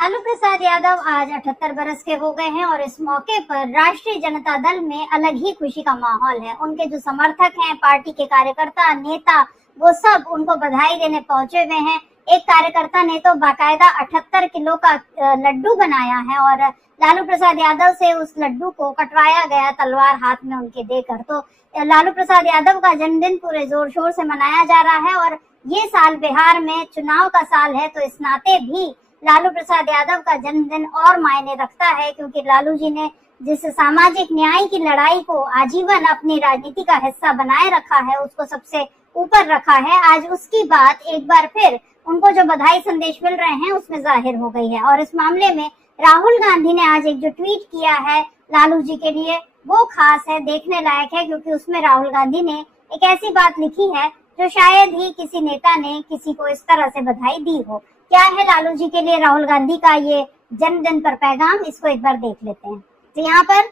लालू प्रसाद यादव आज 78 बरस के हो गए हैं और इस मौके पर राष्ट्रीय जनता दल में अलग ही खुशी का माहौल है। उनके जो समर्थक हैं, पार्टी के कार्यकर्ता, नेता, वो सब उनको बधाई देने पहुंचे हुए हैं। एक कार्यकर्ता ने तो बाकायदा 78 किलो का लड्डू बनाया है और लालू प्रसाद यादव से उस लड्डू को कटवाया गया तलवार हाथ में उनके देकर। तो लालू प्रसाद यादव का जन्मदिन पूरे जोर शोर से मनाया जा रहा है और ये साल बिहार में चुनाव का साल है, तो इस नाते भी लालू प्रसाद यादव का जन्मदिन और मायने रखता है, क्योंकि लालू जी ने जिस सामाजिक न्याय की लड़ाई को आजीवन अपनी राजनीति का हिस्सा बनाए रखा है, उसको सबसे ऊपर रखा है। आज उसकी बात एक बार फिर उनको जो बधाई संदेश मिल रहे हैं उसमें जाहिर हो गई है। और इस मामले में राहुल गांधी ने आज एक जो ट्वीट किया है लालू जी के लिए, वो खास है, देखने लायक है, क्योंकि उसमें राहुल गांधी ने एक ऐसी बात लिखी है जो शायद ही किसी नेता ने किसी को इस तरह से बधाई दी हो। क्या है लालू जी के लिए राहुल गांधी का ये जन्मदिन पर पैगाम, इसको एक बार देख लेते हैं। तो यहाँ पर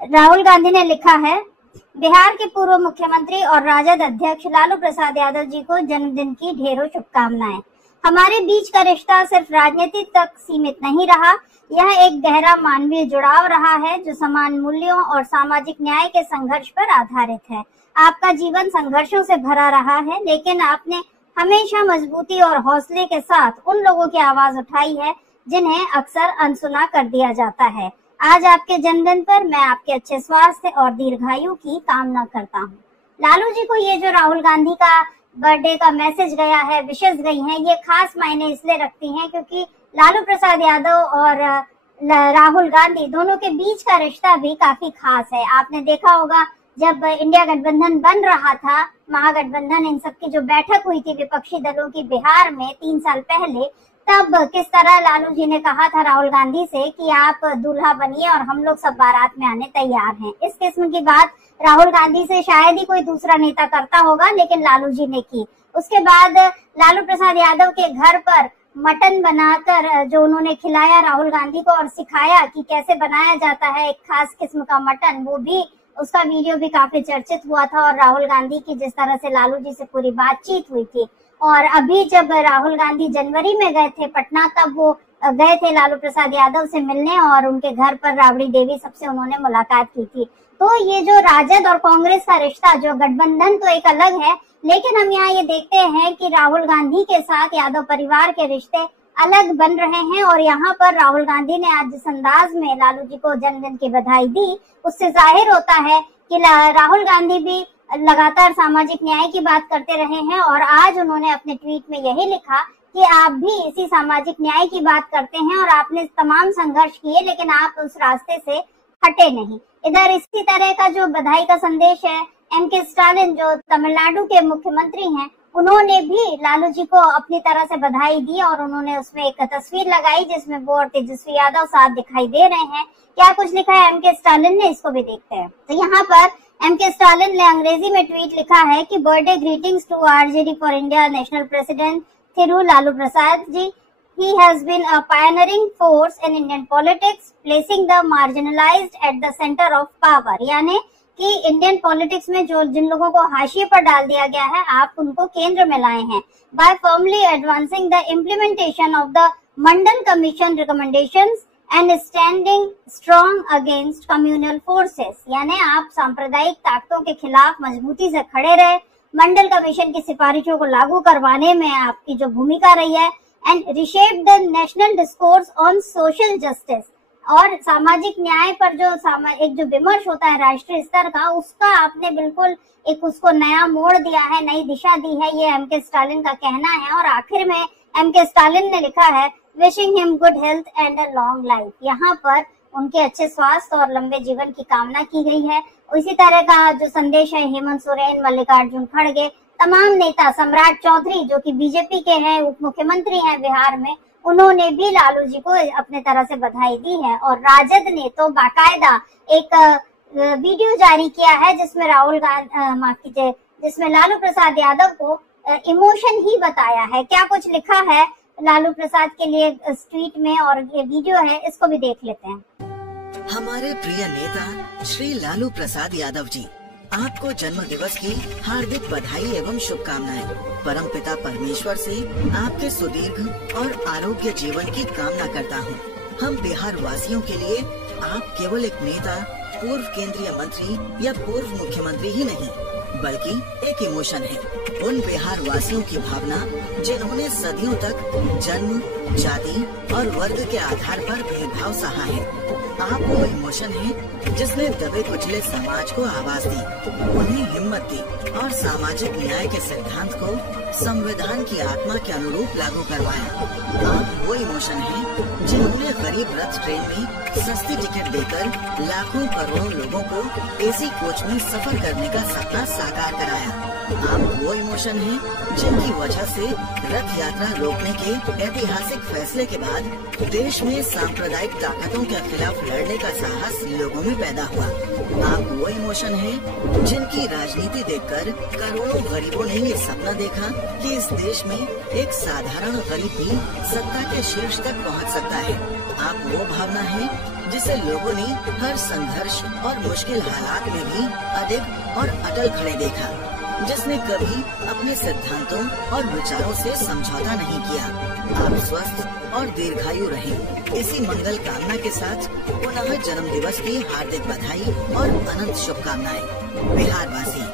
राहुल गांधी ने लिखा है, बिहार के पूर्व मुख्यमंत्री और राजद अध्यक्ष लालू प्रसाद यादव जी को जन्मदिन की ढेरों शुभकामनाएं। हमारे बीच का रिश्ता सिर्फ राजनीति तक सीमित नहीं रहा, यह एक गहरा मानवीय जुड़ाव रहा है जो समान मूल्यों और सामाजिक न्याय के संघर्ष पर आधारित है। आपका जीवन संघर्षों से भरा रहा है, लेकिन आपने हमेशा मजबूती और हौसले के साथ उन लोगों की आवाज उठाई है जिन्हें अक्सर अनसुना कर दिया जाता है। आज आपके जन्मदिन पर मैं आपके अच्छे स्वास्थ्य और दीर्घायु की कामना करता हूँ। लालू जी को ये जो राहुल गांधी का बर्थडे का मैसेज गया है, विशेष गई हैं, ये खास मायने इसलिए रखती हैं क्योंकि लालू प्रसाद यादव और राहुल गांधी दोनों के बीच का रिश्ता भी काफी खास है। आपने देखा होगा जब इंडिया गठबंधन बन रहा था, महागठबंधन, इन सबकी जो बैठक हुई थी विपक्षी दलों की बिहार में 3 साल पहले, तब किस तरह लालू जी ने कहा था राहुल गांधी से कि आप दूल्हा बनिए और हम लोग सब बारात में आने तैयार हैं। इस किस्म की बात राहुल गांधी से शायद ही कोई दूसरा नेता करता होगा, लेकिन लालू जी ने की। उसके बाद लालू प्रसाद यादव के घर पर मटन बनाकर जो उन्होंने खिलाया राहुल गांधी को और सिखाया कि कैसे बनाया जाता है एक खास किस्म का मटन, वो भी, उसका वीडियो भी काफी चर्चित हुआ था। और राहुल गांधी की जिस तरह से लालू जी से पूरी बातचीत हुई थी, और अभी जब राहुल गांधी जनवरी में गए थे पटना, तब वो गए थे लालू प्रसाद यादव से मिलने और उनके घर पर राबड़ी देवी सबसे उन्होंने मुलाकात की थी। तो ये जो राजद और कांग्रेस का रिश्ता, जो गठबंधन तो एक अलग है, लेकिन हम यहाँ ये देखते हैं कि राहुल गांधी के साथ यादव परिवार के रिश्ते अलग बन रहे हैं। और यहाँ पर राहुल गांधी ने आज जिस अंदाज में लालू जी को जन्मदिन की बधाई दी, उससे जाहिर होता है कि राहुल गांधी भी लगातार सामाजिक न्याय की बात करते रहे हैं। और आज उन्होंने अपने ट्वीट में यही लिखा कि आप भी इसी सामाजिक न्याय की बात करते हैं और आपने तमाम संघर्ष किए, लेकिन आप उस रास्ते से हटे नहीं। इधर इसी तरह का जो बधाई का संदेश है, एमके स्टालिन जो तमिलनाडु के मुख्यमंत्री हैं, उन्होंने भी लालू जी को अपनी तरह से बधाई दी और उन्होंने उसमें एक तस्वीर लगाई जिसमें वो और तेजस्वी यादव साथ दिखाई दे रहे हैं। क्या कुछ लिखा है एमके स्टालिन ने, इसको भी देखते हैं। तो यहाँ पर एमके स्टालिन ने अंग्रेजी में ट्वीट लिखा है कि birthday greetings to RJD for India national president Thiru Lalu Prasad ji. He has been a pioneering force in Indian politics, placing the marginalized at the center of power। यानी कि इंडियन पॉलिटिक्स में जो जिन लोगों को हाशिए पर डाल दिया गया है, आप उनको केंद्र में लाए हैं। By firmly advancing the implementation of the Mandal commission recommendations and standing strong against communal forces। यानी आप सांप्रदायिक ताकतों के खिलाफ मजबूती से खड़े रहे, मंडल कमीशन की सिफारिशों को लागू करवाने में आपकी जो भूमिका रही है, and रिशेप the national discourse on social justice. और सामाजिक न्याय पर जो एक जो विमर्श होता है राष्ट्रीय स्तर का, उसका आपने बिल्कुल एक उसको नया मोड़ दिया है, नई दिशा दी है, ये एमके स्टालिन का कहना है। और आखिर में एमके स्टालिन ने लिखा है, wishing him good health and a long life. यहाँ पर उनके अच्छे स्वास्थ्य और लंबे जीवन की कामना की गई है। इसी तरह का जो संदेश है हेमंत सोरेन, मल्लिकार्जुन खड़गे, तमाम नेता, सम्राट चौधरी जो कि बीजेपी के हैं, उप मुख्यमंत्री हैं बिहार में, उन्होंने भी लालू जी को अपने तरह से बधाई दी है। और राजद ने तो बाकायदा एक वीडियो जारी किया है जिसमें जिसमें लालू प्रसाद यादव को इमोशन ही बताया है। क्या कुछ लिखा है लालू प्रसाद के लिए इस ट्वीट में, और ये वीडियो है, इसको भी देख लेते हैं। हमारे प्रिय नेता श्री लालू प्रसाद यादव जी आपको जन्म दिवस की हार्दिक बधाई एवं शुभकामनाएं। परमपिता परमेश्वर से आपके सुदीर्घ और आरोग्य जीवन की कामना करता हूँ। हम बिहार वासियों के लिए आप केवल एक नेता, पूर्व केंद्रीय मंत्री या पूर्व मुख्यमंत्री ही नहीं, बल्कि एक इमोशन है। उन बिहार वासियों की भावना जिन्होंने सदियों तक जन्म, जाति और वर्ग के आधार पर भेदभाव सहा है। आप वो इमोशन है जिसने दबे कुचले समाज को आवाज दी, उन्हें हिम्मत दी और सामाजिक न्याय के सिद्धांत को संविधान की आत्मा के अनुरूप लागू करवाया। आप वो इमोशन है जिन्होंने गरीब रथ ट्रेन में सस्ती टिकट देकर लाखों करोड़ों लोगों को एसी कोच में सफर करने का सपना साकार कराया। आप वो इमोशन है जिनकी वजह से रथ यात्रा रोकने के ऐतिहासिक फैसले के बाद देश में सांप्रदायिक ताकतों के खिलाफ लड़ने का साहस लोगों में पैदा हुआ। आप वो इमोशन है जिनकी राजनीति देखकर करोड़ों गरीबों ने ये सपना देखा कि इस देश में एक साधारण गरीब भी सत्ता के शीर्ष तक पहुंच सकता है। आप वो भावना है जिसे लोगों ने हर संघर्ष और मुश्किल हालात में भी अडिग और अटल खड़े देखा, जिसने कभी अपने सिद्धांतों और विचारों से समझौता नहीं किया। आप स्वस्थ और दीर्घायु रहें। इसी मंगल कामना के साथ पुनः जन्म दिवस की हार्दिक बधाई और अनंत शुभकामनाएं। बिहार वासी।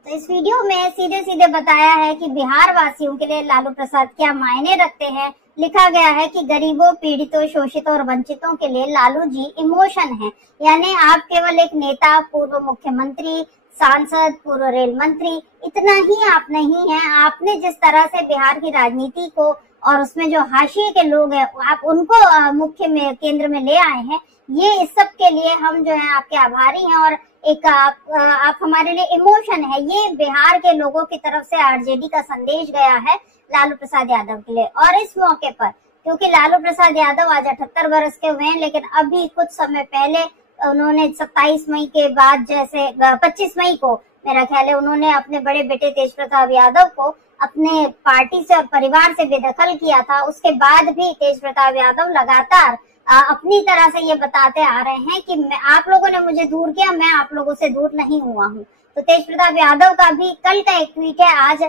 तो इस वीडियो में सीधे सीधे बताया है कि बिहार वासियों के लिए लालू प्रसाद क्या मायने रखते हैं। लिखा गया है कि गरीबों, पीड़ितों, शोषितों और वंचितों के लिए लालू जी इमोशन है। यानी आप केवल एक नेता, पूर्व मुख्यमंत्री, सांसद, पूर्व रेल मंत्री इतना ही आप नहीं हैं। आपने जिस तरह से बिहार की राजनीति को और उसमें जो हाशिए के लोग हैं आप उनको मुख्य में केंद्र में ले आए हैं। ये इस सब के लिए हम जो है आपके आभारी हैं और एक आप हमारे लिए इमोशन है। ये बिहार के लोगों की तरफ से आरजेडी का संदेश गया है लालू प्रसाद यादव के लिए। और इस मौके पर क्योंकि लालू प्रसाद यादव आज 78 वर्ष के हुए हैं, लेकिन अभी कुछ समय पहले उन्होंने 27 मई के बाद जैसे 25 मई को मेरा ख्याल है उन्होंने अपने बड़े बेटे तेज प्रताप यादव को अपने पार्टी से और परिवार से बेदखल किया था। उसके बाद भी तेज प्रताप यादव लगातार अपनी तरह से ये बताते आ रहे हैं कि आप लोगों ने मुझे दूर किया, मैं आप लोगों से दूर नहीं हुआ हूँ। तो तेज प्रताप यादव का भी कल का एक ट्वीट है, आज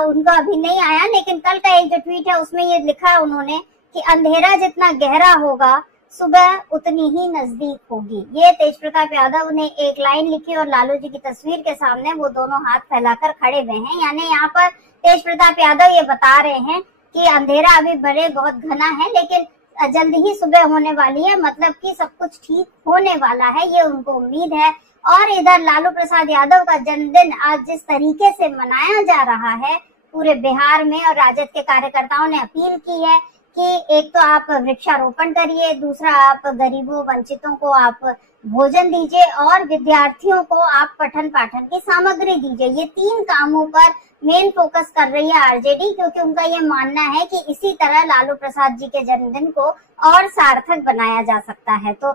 उनका अभी नहीं आया, लेकिन कल का एक जो ट्वीट है उसमें ये लिखा है उन्होंने कि अंधेरा जितना गहरा होगा सुबह उतनी ही नजदीक होगी। ये तेज प्रताप यादव ने एक लाइन लिखी और लालू जी की तस्वीर के सामने वो दोनों हाथ फैलाकर खड़े हुए हैं। यानी यहाँ पर तेज प्रताप यादव ये बता रहे हैं कि अंधेरा अभी बड़े बहुत घना है, लेकिन जल्द ही सुबह होने वाली है, मतलब कि सब कुछ ठीक होने वाला है, ये उनको उम्मीद है। और इधर लालू प्रसाद यादव का जन्मदिन आज जिस तरीके से मनाया जा रहा है पूरे बिहार में, और राजद के कार्यकर्ताओं ने अपील की है कि एक तो आप वृक्षारोपण करिए, दूसरा आप गरीबों, वंचितों को आप भोजन दीजिए और विद्यार्थियों को आप पठन पाठन की सामग्री दीजिए। ये 3 कामों पर मेन फोकस कर रही है आरजेडी, क्योंकि उनका ये मानना है कि इसी तरह लालू प्रसाद जी के जन्मदिन को और सार्थक बनाया जा सकता है। तो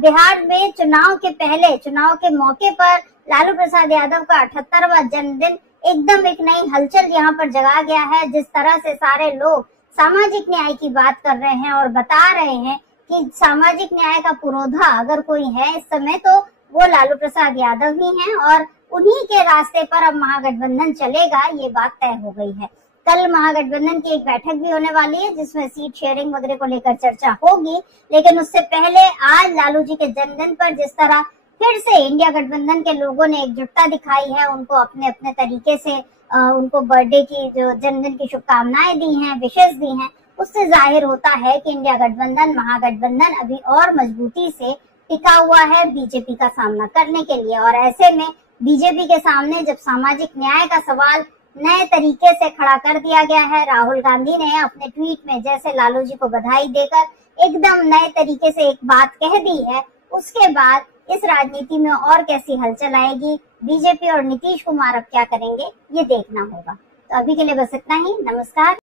बिहार में चुनाव के पहले, चुनाव के मौके पर लालू प्रसाद यादव का 78वां जन्मदिन एकदम एक नई हलचल यहाँ पर जगा गया है। जिस तरह से सारे लोग सामाजिक न्याय की बात कर रहे हैं और बता रहे हैं कि सामाजिक न्याय का पुरोधा अगर कोई है इस समय तो वो लालू प्रसाद यादव ही हैं, और उन्हीं के रास्ते पर अब महागठबंधन चलेगा, ये बात तय हो गई है। कल महागठबंधन की एक बैठक भी होने वाली है जिसमें सीट शेयरिंग वगैरह को लेकर चर्चा होगी, लेकिन उससे पहले आज लालू जी के जन्मदिन पर जिस तरह फिर से इंडिया गठबंधन के लोगों ने एकजुटता दिखाई है, उनको अपने अपने तरीके से उनको बर्थडे की जो जन्मदिन की शुभकामनाएं दी हैं, विशेष दी हैं, उससे जाहिर होता है कि इंडिया गठबंधन, महागठबंधन अभी और मजबूती से टिका हुआ है बीजेपी का सामना करने के लिए। और ऐसे में बीजेपी के सामने जब सामाजिक न्याय का सवाल नए तरीके से खड़ा कर दिया गया है, राहुल गांधी ने अपने ट्वीट में जैसे लालू जी को बधाई देकर एकदम नए तरीके से एक बात कह दी है, उसके बाद इस राजनीति में और कैसी हलचल आएगी, बीजेपी और नीतीश कुमार अब क्या करेंगे, ये देखना होगा। तो अभी के लिए बस इतना ही। नमस्कार।